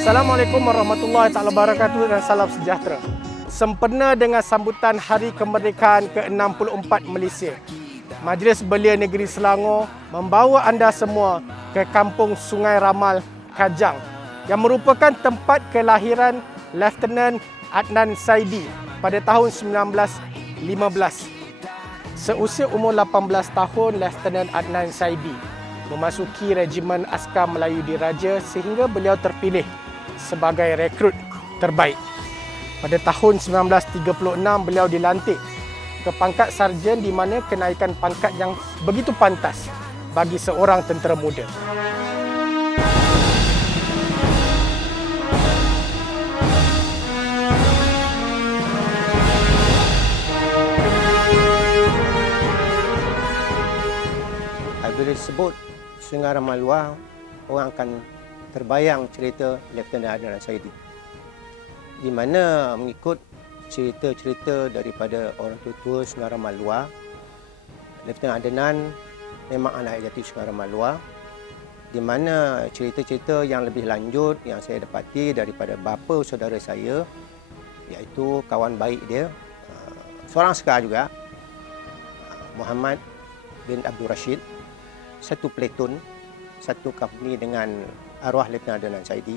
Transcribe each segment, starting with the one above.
Assalamualaikum warahmatullahi taala wabarakatuh dan salam sejahtera. Sempena dengan sambutan Hari Kemerdekaan ke-64 Malaysia, Majlis Belia Negeri Selangor membawa anda semua ke Kampung Sungai Ramal, Kajang yang merupakan tempat kelahiran Lieutenant Adnan Saidi pada tahun 1915. Seusia umur 18 tahun, Lieutenant Adnan Saidi memasuki Regimen Askar Melayu Diraja sehingga beliau terpilih sebagai rekrut terbaik. Pada tahun 1936 beliau dilantik ke pangkat sarjan, di mana kenaikan pangkat yang begitu pantas bagi seorang tentera muda. Bila disebut Sungai Ramal Luar, orang akan terbayang cerita Lieutenant Adnan Saidi, di mana mengikut cerita-cerita daripada orang tua Sungai Ramal Luar, Lieutenant Adnan memang anak jati Sungai Ramal Luar, di mana cerita-cerita yang lebih lanjut yang saya dapati daripada bapa saudara saya, iaitu kawan baik dia, seorang Askar juga, Muhammad bin Abdul Rashid, satu platoon, satu company dengan arwah Lieutenant Adnan Saidi.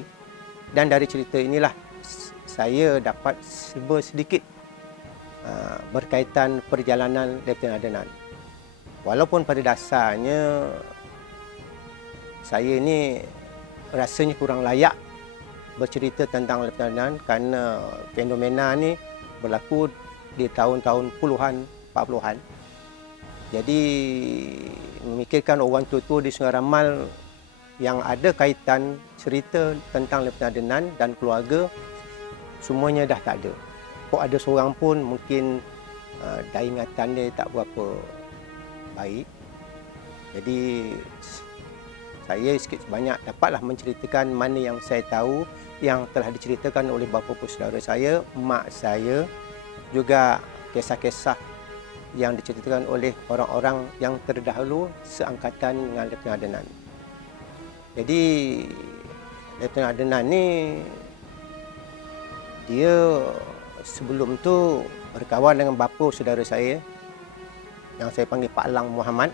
Dan dari cerita inilah saya dapat sedikit berkaitan perjalanan Lieutenant Adnan. Walaupun pada dasarnya saya ini rasanya kurang layak bercerita tentang Lieutenant Adnan kerana fenomena ni berlaku di tahun-tahun puluhan, 40-an. Jadi memikirkan orang tua-tua di Sungai Ramal yang ada kaitan cerita tentang Lieutenant Adnan dan keluarga, semuanya dah tak ada. Kok ada seorang pun mungkin daya ingatan dia tak berapa baik. Jadi saya sikit sebanyak dapatlah menceritakan mana yang saya tahu, yang telah diceritakan oleh bapa saudara saya, mak saya, juga kisah-kisah yang diceritakan oleh orang-orang yang terdahulu seangkatan dengan Lieutenant Adnan. Jadi Lieutenant Adnan ni dia sebelum tu berkawan dengan bapa saudara saya yang saya panggil Pak Lang Muhammad,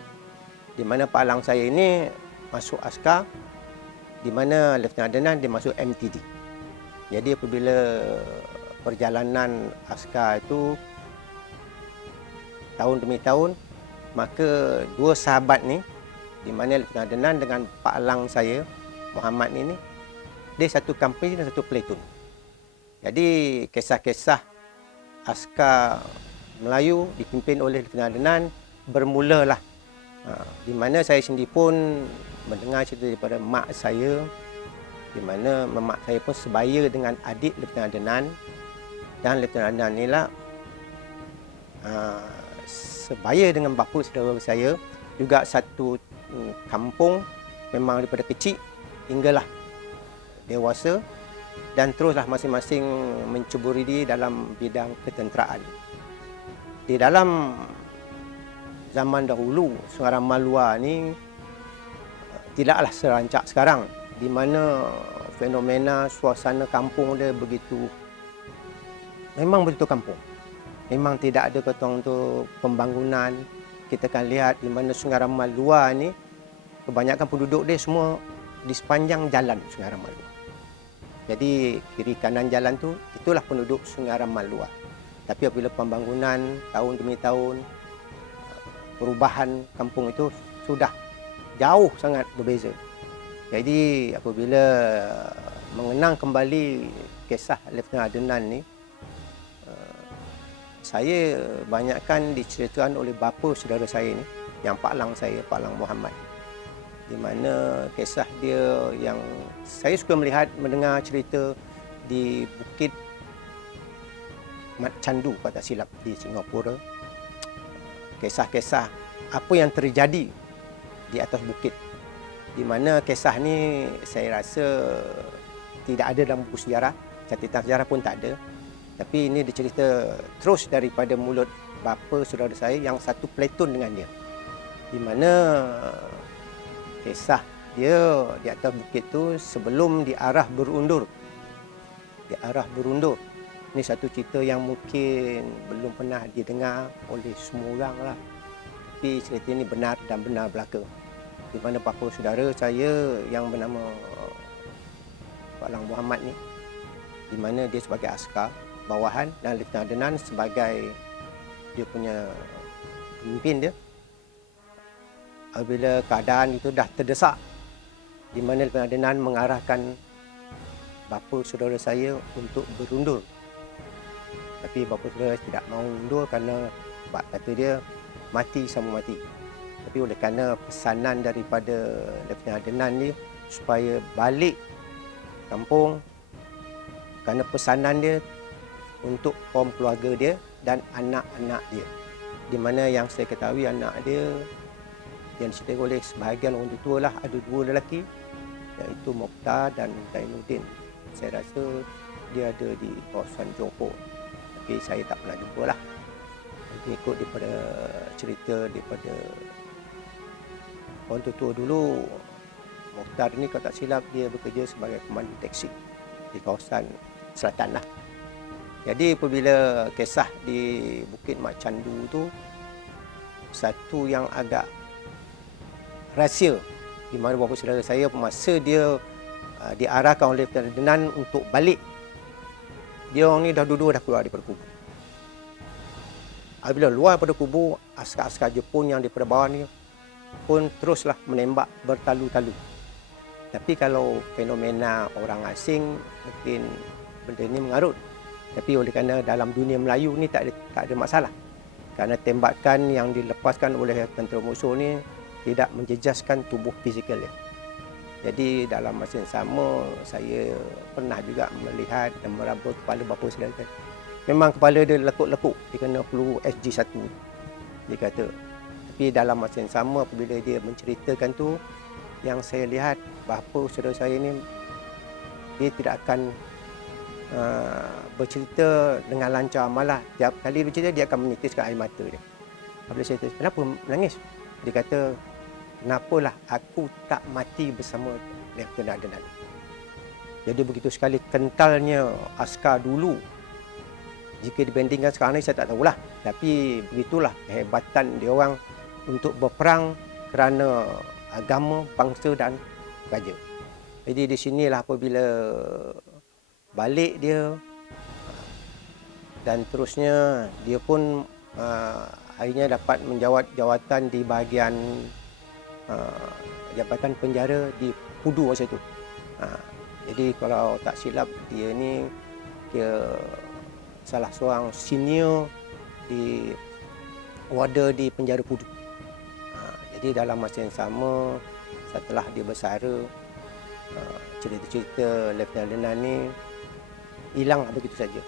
di mana Pak Lang saya ini masuk askar, di mana Lieutenant Adnan dia masuk MTD. Jadi apabila perjalanan askar itu tahun demi tahun, maka dua sahabat ni, di mana Lieutenant Adnan dengan Pak Lang saya, Muhammad ni, dia satu company dan satu platoon. Jadi kisah-kisah askar Melayu dipimpin oleh Lieutenant Adnan bermulalah, di mana saya sendiri pun mendengar cerita daripada mak saya, di mana mak saya pun sebaya dengan adik Lieutenant Adnan, dan Lieutenant Adnan ni lah sebaya dengan bapa saudara saya, juga satu kampung, memang daripada kecil hinggalah dewasa, dan teruslah masing-masing menceburi diri dalam bidang ketenteraan. Di dalam zaman dahulu, Sungai Ramal Luar ni tidaklah serancak sekarang, di mana fenomena suasana kampung dia begitu, memang begitu kampung. Memang tidak ada kata untuk pembangunan. Kita akan lihat di mana Sungai Ramal Luar ni, kebanyakan penduduk dia semua di sepanjang jalan Sungai Ramal Luar. Jadi kiri kanan jalan tu, itulah penduduk Sungai Ramal Luar. Tapi apabila pembangunan tahun demi tahun, perubahan kampung itu sudah jauh sangat berbeza. Jadi apabila mengenang kembali kisah Lieutenant Adnan ni, saya banyakkan diceritakan oleh bapa saudara saya ni, yang Pak Lang saya, Pak Lang Muhammad, di mana kisah dia yang saya suka melihat, mendengar cerita di Bukit Mat Candu, kalau tak silap, di Singapura. Kisah-kisah apa yang terjadi di atas bukit, di mana kisah ni saya rasa tidak ada dalam buku sejarah, catatan sejarah pun tak ada. Tapi ini dicerita terus daripada mulut bapa saudara saya yang satu platoon dengan dia, di mana kisah dia di atas bukit tu sebelum diarah berundur di arah berundur. Ini satu cerita yang mungkin belum pernah didengar oleh semua orang lah. Tapi cerita ini benar dan benar berlaku. Di mana bapa saudara saya yang bernama Pak Lang Muhammad ni, di mana dia sebagai askar bawahan dan Lieutenant Adenan sebagai dia punya pemimpin dia. Apabila keadaan itu dah terdesak, di mana Lieutenant Adenan mengarahkan bapa saudara saya untuk berundur. Tapi bapa saudara tidak mahu undur kerana sebab kata dia mati sama mati. Tapi oleh kerana pesanan daripada Lieutenant Adenan ni supaya balik kampung, kerana pesanan dia untuk kaum keluarga dia dan anak-anak dia. Di mana yang saya ketahui anak dia yang diceritakan oleh sebahagian orang tua lah, ada 2 lelaki, iaitu Mokhtar dan Zainuddin. Saya rasa dia ada di kawasan Johor. Tapi saya tak pernah jumpa lah. Nanti ikut daripada cerita daripada orang tua dulu, Mokhtar ni kalau tak silap dia bekerja sebagai pemandu teksi di kawasan selatan lah. Jadi apabila kisah di Bukit Mak Candu tu, satu yang agak rahsia, di mana bapa saudara saya masa dia diarahkan oleh Lieutenant Adenan untuk balik, dia orang ni dah dua-dua dah keluar daripada kubur. Apabila luar daripada kubur, askar-askar Jepun yang daripada bawah ni pun teruslah menembak bertalu-talu. Tapi kalau fenomena orang asing, mungkin benda ini mengarut. Tapi oleh kerana dalam dunia Melayu ni tak ada masalah. Kerana tembakan yang dilepaskan oleh tentera musuh ni tidak menjejaskan tubuh fizikal dia. Jadi dalam masa yang sama, saya pernah juga melihat dan meraba kepala bapa saudara. Memang kepala dia lekuk-lekuk, dia kena peluru SG1, dia kata. Tapi dalam masa yang sama, apabila dia menceritakan tu, yang saya lihat bapa saudara saya ni, dia tidak akan bercerita dengan lancar, malah tiap kali bercerita dia akan menitiskan air mata dia. Apabila saya tanya, kenapa menangis? Dia kata, kenapalah aku tak mati bersama Lieutenant Adenan. Jadi begitu sekali kentalnya askar dulu. Jika dibandingkan sekarang ni saya tak tahulah. Tapi begitulah kehebatan dia orang untuk berperang kerana agama, bangsa dan raja. Jadi di sinilah apabila balik dia dan terusnya dia pun akhirnya dapat menjawat jawatan di bahagian jabatan penjara di Pudu masa itu. Jadi kalau tak silap dia ni salah seorang senior di warder di penjara Pudu. Jadi dalam masa yang sama, setelah dia bersara, cerita-cerita Lieutenant Adenan ni hilang begitu saja.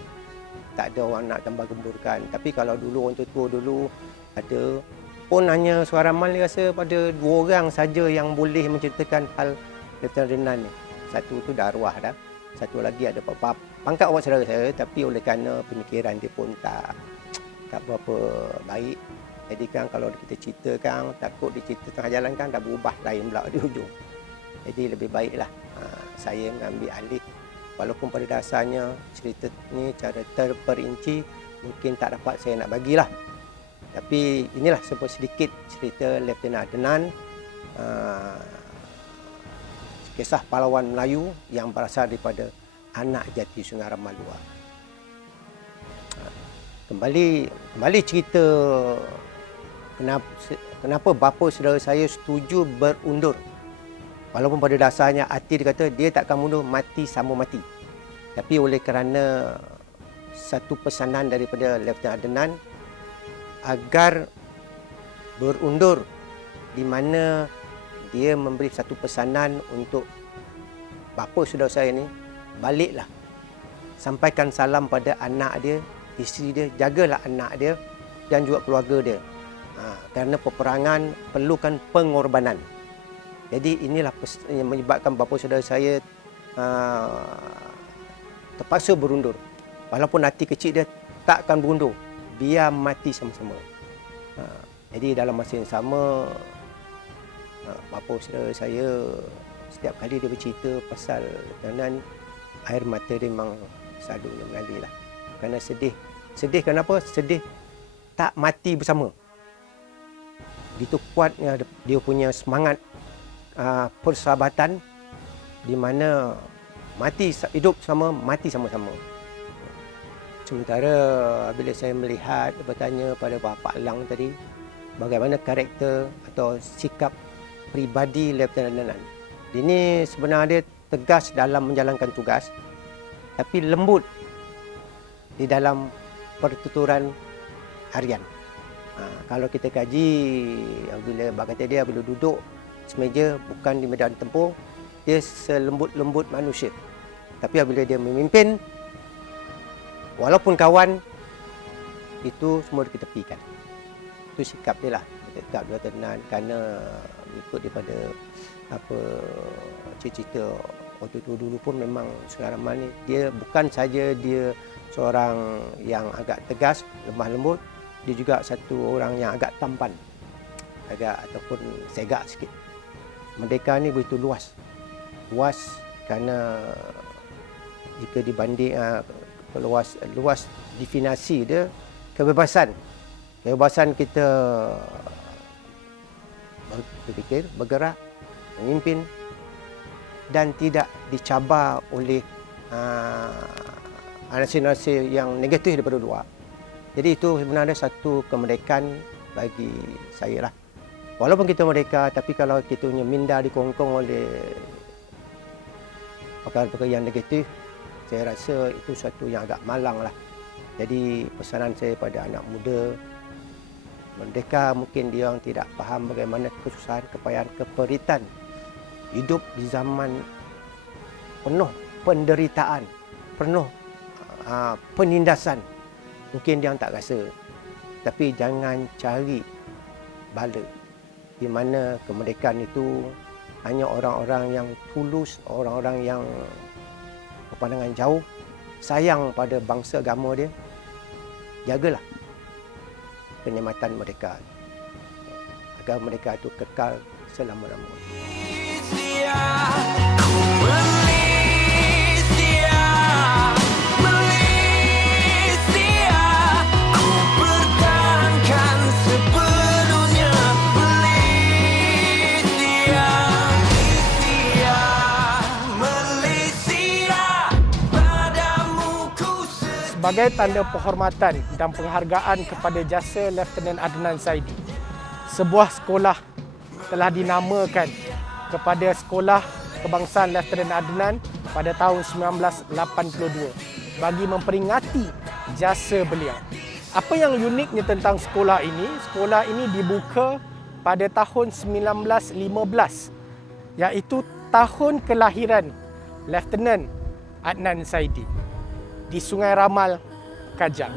Tak ada orang nak gambar-gemburkan. Tapi kalau dulu orang tua dulu ada, pun hanya suara Ramal ni rasa pada 2 orang saja yang boleh menceritakan hal Lieutenant Adenan ni. Satu tu dah arwah dah. Satu lagi ada pangkat awak saudara saya, tapi oleh kerana pemikiran dia pun tak berapa baik. Jadi kan kalau kita ceritakan, takut dicerita tengah jalan kan dah berubah lain pula di hujung. Jadi lebih baiklah saya mengambil alih. Walaupun pada dasarnya cerita ni cara terperinci mungkin tak dapat saya nak bagilah. Tapi inilah sedikit cerita Lieutenant Adenan, kisah pahlawan Melayu yang berasal daripada anak jati Sungai Ramal Luar. Kembali cerita kenapa bapa saudara saya setuju berundur. Walaupun pada dasarnya hati dia kata dia tak akan mundur, mati sama mati. Tapi oleh kerana satu pesanan daripada Lieutenant Adenan agar berundur, di mana dia memberi satu pesanan untuk bapa saudara saya ni, baliklah, sampaikan salam pada anak dia, isteri dia, jagalah anak dia dan juga keluarga dia. Kerana peperangan perlukan pengorbanan. Jadi inilah yang menyebabkan bapa saudara saya terpaksa berundur. Walaupun hati kecil dia tak akan berundur, biar mati sama-sama. Jadi dalam masa yang sama, bapa saudara saya setiap kali dia bercerita pasal Lieutenant, air mata dia memang sadunya mengalir lah. Kerana sedih. Sedih kenapa? Sedih tak mati bersama. Begitu kuatnya dia punya semangat persahabatan, di mana hidup sama, mati sama-sama. Sementara bila saya melihat, bertanya pada Pak Lang tadi, bagaimana karakter atau sikap pribadi Lieutenant Adnan. Ini sebenarnya dia tegas dalam menjalankan tugas, tapi lembut di dalam pertuturan harian. Kalau kita kaji, bila kata dia bila duduk semeja bukan di medan tempur, dia selembut-lembut manusia. Tapi apabila dia memimpin, walaupun kawan, itu semua diketepikan. Itu sikap dia lah. Tetap dia tenang kerana ikut daripada cerita waktu itu dulu pun memang Sungai Ramal ni, dia bukan saja dia seorang yang agak tegas, lemah lembut, dia juga satu orang yang agak tampan, agak ataupun segak sikit. Merdeka ni begitu luas kerana jika dibanding luas definisi dia, kebebasan kita berfikir, bergerak, memimpin dan tidak dicabar oleh nasi-nasi yang negatif daripada luar. Jadi itu sebenarnya satu kemerdekaan bagi saya lah. Walaupun kita merdeka, tapi kalau kita punya minda dikongkong oleh perkara-perkara yang negatif, saya rasa itu satu yang agak malang lah. Jadi pesanan saya pada anak muda, merdeka mungkin dia orang tidak faham bagaimana kesusahan, kepayahan, keperitan hidup di zaman penuh penderitaan, penuh penindasan. Mungkin dia orang tak rasa. Tapi jangan cari bala. Di mana kemerdekaan itu hanya orang-orang yang tulus, orang-orang yang berpandangan jauh, sayang pada bangsa agama dia. Jagalah kenikmatan merdeka, agar mereka itu kekal selama-lamanya. Sebagai tanda penghormatan dan penghargaan kepada jasa Lieutenant Adnan Saidi, sebuah sekolah telah dinamakan kepada Sekolah Kebangsaan Lieutenant Adnan pada tahun 1982 bagi memperingati jasa beliau. Apa yang uniknya tentang sekolah ini? Sekolah ini dibuka pada tahun 1915, iaitu tahun kelahiran Lieutenant Adnan Saidi di Sungai Ramal, Kajang.